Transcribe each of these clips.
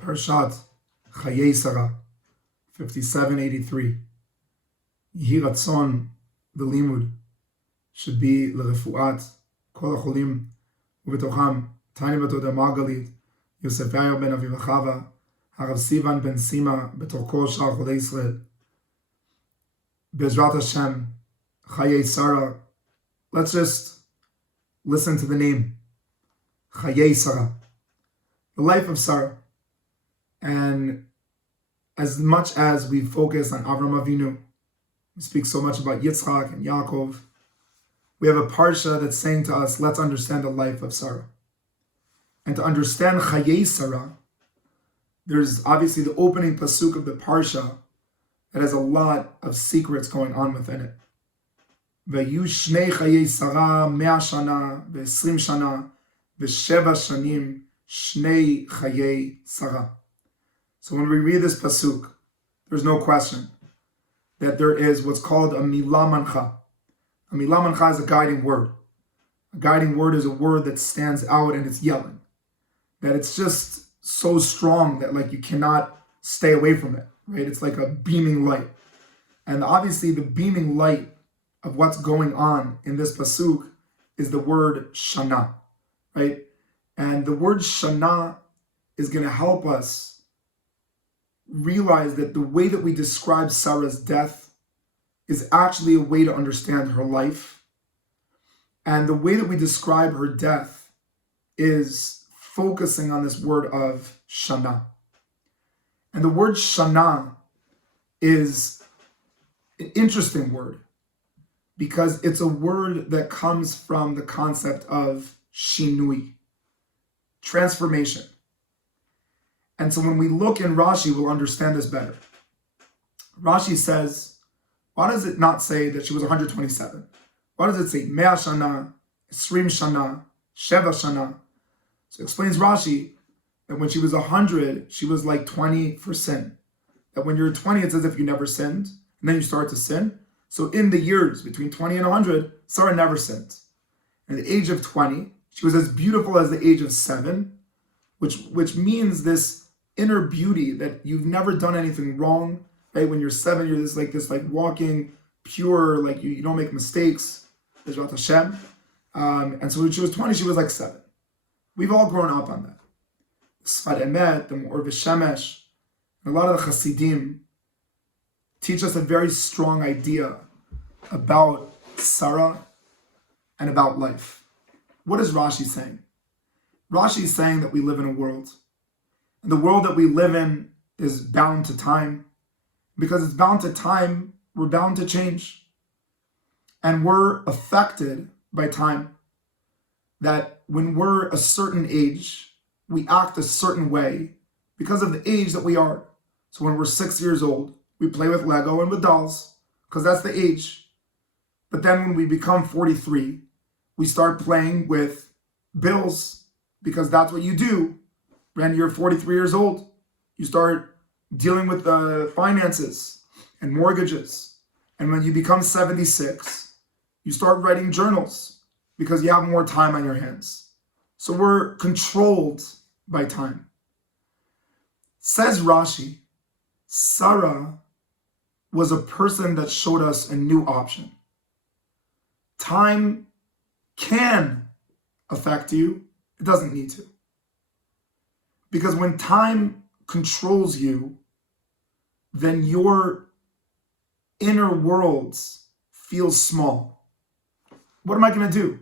Parshat Chayei Sarah, 5783. Yehi Ratzon, the limud, should be l'refuat kol hacholim ubetocham Tani Batoda Margalit, Yosef Yair ben Aviv Chava, Harav Sivan ben Sima, Betorko Shal Cholei Israel. Bezrat Hashem, Chayei Sarah. Let's just listen to the name, Chayei Sarah, the life of Sarah. And as much as we focus on Avram Avinu, we speak so much about Yitzchak and Yaakov, we have a parsha that's saying to us, let's understand the life of Sarah. And to understand Chayei Sarah, there's obviously the opening pasuk of the parsha that has a lot of secrets going on within it. V'yu shnei Chayei Sarah 100 shana, ו20 shana, ו7 shanim, shnei Chayei Sarah. So when we read this pasuk, there's no question that there is what's called a milah mancha. A milah mancha is a guiding word. A guiding word is a word that stands out and it's yelling. That it's just so strong that like you cannot stay away from it, right? It's like a beaming light. And obviously the beaming light of what's going on in this pasuk is the word shana, right? And the word shana is going to help us realize that the way that we describe Sarah's death is actually a way to understand her life. And the way that we describe her death is focusing on this word of shana. And the word shana is an interesting word because it's a word that comes from the concept of shinui, transformation. And so when we look in Rashi, we'll understand this better. Rashi says, why does it not say that she was 127? Why does it say 100 shana, 20 shana, 7 shana? So it explains Rashi that when she was 100, she was like 20 for sin. That when you're 20, it's as if you never sinned, and then you start to sin. So in the years between 20 and 100, Sarah never sinned. And at the age of 20, she was as beautiful as the age of 7, which means this inner beauty that you've never done anything wrong, right? When you're 7, you're this walking pure, like you don't make mistakes. Bezrat Hashem. And so when she was 20, she was like 7. We've all grown up on that. Sfat Emet, the Me'or V'Shemesh, and a lot of the Hasidim teach us a very strong idea about Sarah and about life. What is Rashi saying? Rashi is saying that we live in a world. And the world that we live in is bound to time. Because it's bound to time, we're bound to change. And we're affected by time. That when we're a certain age, we act a certain way because of the age that we are. So when we're 6 years old, we play with Lego and with dolls, because that's the age. But then when we become 43, we start playing with bills, because that's what you do. When you're 43 years old, you start dealing with the finances and mortgages. And when you become 76, you start writing journals because you have more time on your hands. So we're controlled by time. Says Rashi, Sarah was a person that showed us a new option. Time can affect you. It doesn't need to. Because when time controls you, then your inner worlds feel small. What am I going to do?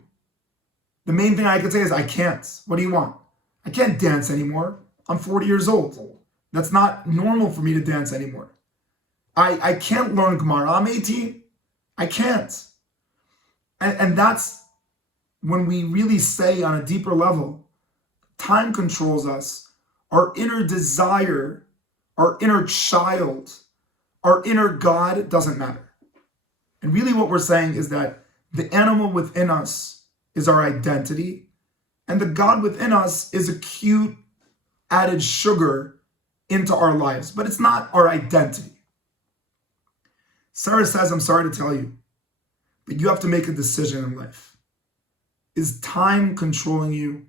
The main thing I could say is I can't. What do you want? I can't dance anymore. I'm 40 years old. That's not normal for me to dance anymore. I can't learn Gemara. I'm 18. I can't. And that's when we really say on a deeper level, time controls us. Our inner desire, our inner child, our inner God doesn't matter. And really what we're saying is that the animal within us is our identity, and the God within us is a cute added sugar into our lives, but it's not our identity. Sarah says, I'm sorry to tell you, but you have to make a decision in life. Is time controlling you?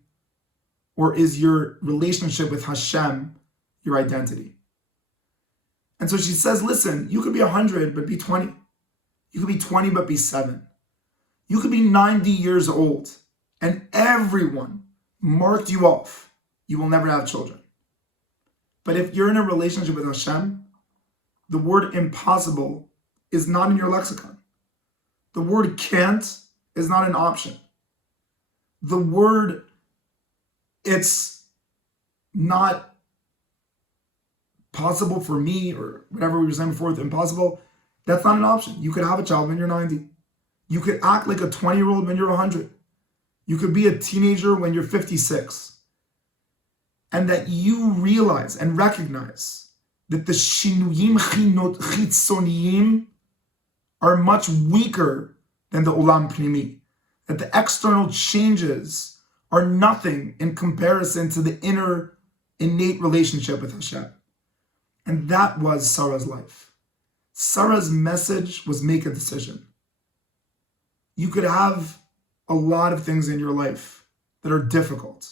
Or is your relationship with Hashem, your identity. And so she says, listen, you could be 100, but be 20. You could be 20, but be 7. You could be 90 years old, and everyone marked you off. You will never have children. But if you're in a relationship with Hashem, the word impossible is not in your lexicon. The word can't is not an option. The word it's not possible for me, or whatever we were saying before with impossible, that's not an option. You could have a child when you're 90. You could act like a 20-year-old when you're 100. You could be a teenager when you're 56. And that you realize and recognize that the shinuyim chitzoniyim are much weaker than the olam pnimi. That the external changes are nothing in comparison to the inner innate relationship with Hashem. And that was Sarah's life. Sarah's message was make a decision. You could have a lot of things in your life that are difficult,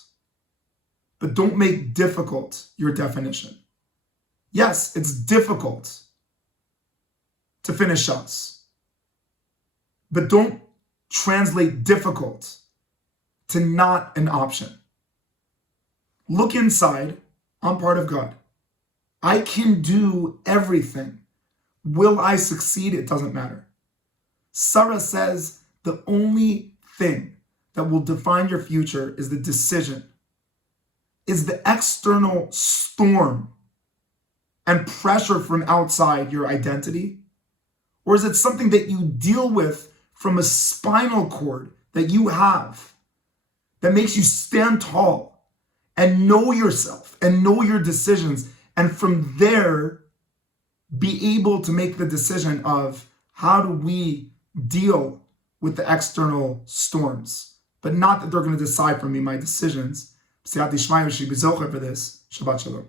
but don't make difficult your definition. Yes, it's difficult to finish shots, but don't translate difficult to not an option. Look inside. I'm part of God. I can do everything. Will I succeed? It doesn't matter. Sarah says the only thing that will define your future is the decision. Is the external storm and pressure from outside your identity? Or is it something that you deal with from a spinal cord that you have that makes you stand tall and know yourself and know your decisions, and from there be able to make the decision of how do we deal with the external storms, but not that they're going to decide for me my decisions. Siyat Ishmael, she be zocher for this. Shabbat Shalom.